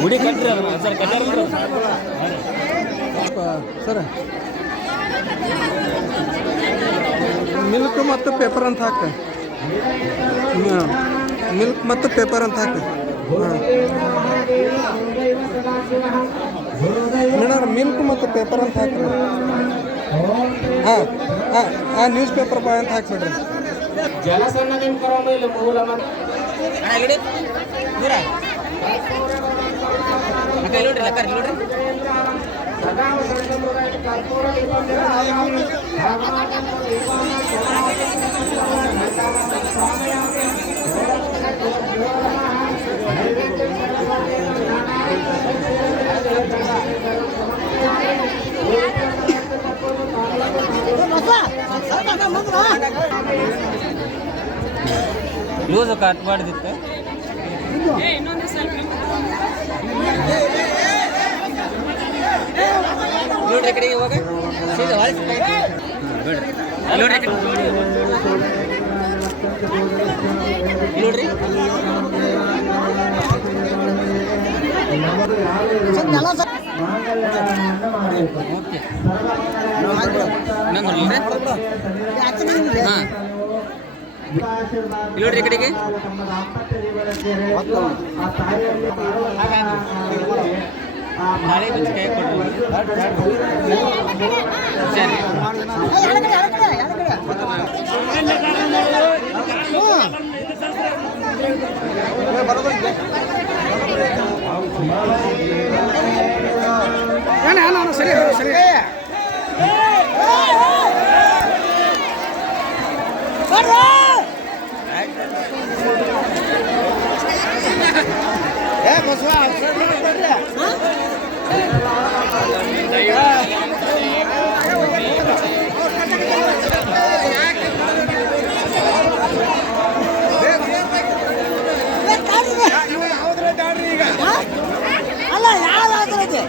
ಹುಡಿ ಕಟ್ರಿ ಅದನ್ನ sir ಕಟ್ಟಾರ sir milk ಮತ್ತು ಪೇಪರ್ ಅಂತ ಹಾಕ ಮಿಲ್ಕ್ ಮತ್ತು ಪೇಪರ್ ಅಂತ ಹಾಕಿ ಮೇಡಮ್ ಮಿಲ್ಕ್ ಮತ್ತು ಪೇಪರ್ ಅಂತ ಹಾಕಿ ಹಾಂ ಹಾಂ ಹಾಂ ನ್ಯೂಸ್ ಪೇಪರ್ ಬಾಯ್ ಅಂತ ಹಾಕ್ಬಿಡ್ರಿ ಜಲಸನ್ನದಿನ ಕರೋಮೈಲು ಮೂಲ ಲೂಸ್ ಕಟ್ ಮಾಡಿದಿತ್ತು ನೋಡ್ರಿ ಕಡೆಗೆ ಇವಾಗ ನೋಡ್ರಿ ಓಕೆ ಹಾಂ ನೋಡ್ರಿ ಕಡೆಗೆ ನಾಳೆ ಬಿಚ್ಚಿ ಕೈ ಕೊಡ್ರಿ ಸರಿ ಸರಿ ಸರಿ ಅಲ್ಲ ಯಾವ್ದಾದ್ರೆ